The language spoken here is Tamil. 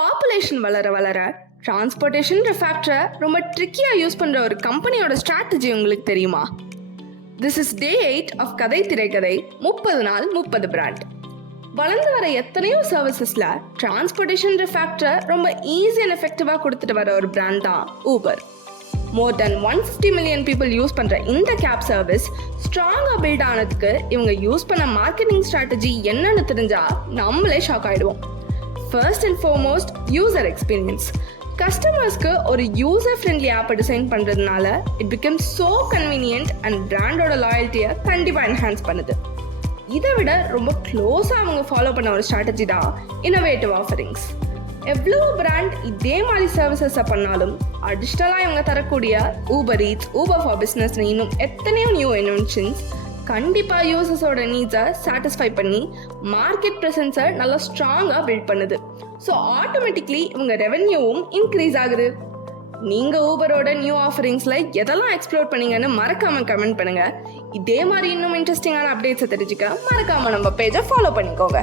பாப்புலேஷன் வளர வளர டிரான்ஸ்போர்ட்டேஷன் ஃபேக்டரை ரொம்ப ட்ரிக்கியாக யூஸ் பண்ணுற ஒரு கம்பெனியோட ஸ்ட்ராட்டஜி உங்களுக்கு தெரியுமா? திஸ் இஸ் டே 8 ஆஃப் கதை திரைக்கதை 30 நாள் 30 பிராண்ட். வளர்ந்து வர எத்தனையோ சர்வீசஸில் டிரான்ஸ்போர்ட்டேஷன் ஃபேக்டரை ரொம்ப ஈஸி அண்ட் எஃபெக்டிவாக கொடுத்துட்டு வர ஒரு பிராண்ட் தான் ஊபர். மோர் தென் 150 மில்லியன் பீப்புள் யூஸ் பண்ணுற இந்த கேப் சர்வீஸ் ஸ்ட்ராங்காக பில்ட் ஆனதுக்கு இவங்க யூஸ் பண்ண மார்க்கெட்டிங் ஸ்ட்ராட்டஜி என்னன்னு தெரிஞ்சால் நம்மளே ஷாக் ஆகிடுவோம். First and foremost user experience. கஸ்டமர்ஸ்க்கு ஒரு யூசர் ஃப்ரெண்ட்லி ஆப்பை டிசைன் பண்ணுறதுனால it become so convenient and பிராண்டோட லாயல்ட்டியை கண்டிப்பாக என்ஹான்ஸ் பண்ணுது. இதை விட ரொம்ப க்ளோஸாக அவங்க ஃபாலோ பண்ண ஒரு ஸ்ட்ராட்டஜி தான் இன்னோவேட்டிவ் ஆஃபரிங்ஸ். எவ்வளோ பிராண்ட் இதே மாதிரி சர்வீசஸை பண்ணாலும் அடிஷ்னலாக இவங்க தரக்கூடிய ஊபர் ஈட்ஸ், ஊபர் ஃபார் பிஸ்னஸ்னு இன்னும் எத்தனையோ நியூ இன்வென்ஷன்ஸ் கண்டிப்பாக யூசர்ஸோட நீட்ஸை சாட்டிஸ்ஃபை பண்ணி மார்க்கெட் ப்ரெசன்ஸை நல்லா ஸ்ட்ராங்காக பில்ட் பண்ணுது. ஸோ ஆட்டோமேட்டிக்லி இவங்க ரெவென்யூவும் இன்க்ரீஸ் ஆகுது. நீங்கள் ஊபரோட நியூ ஆஃபரிங்ஸில் எதெல்லாம் எக்ஸ்ப்ளோர் பண்ணீங்கன்னு மறக்காமல் கமெண்ட் பண்ணுங்கள். இதே மாதிரி இன்னும் இன்ட்ரெஸ்டிங்கான அப்டேட்ஸை தெரிஞ்சுக்க மறக்காமல் நம்ம பேஜை ஃபாலோ பண்ணிக்கோங்க.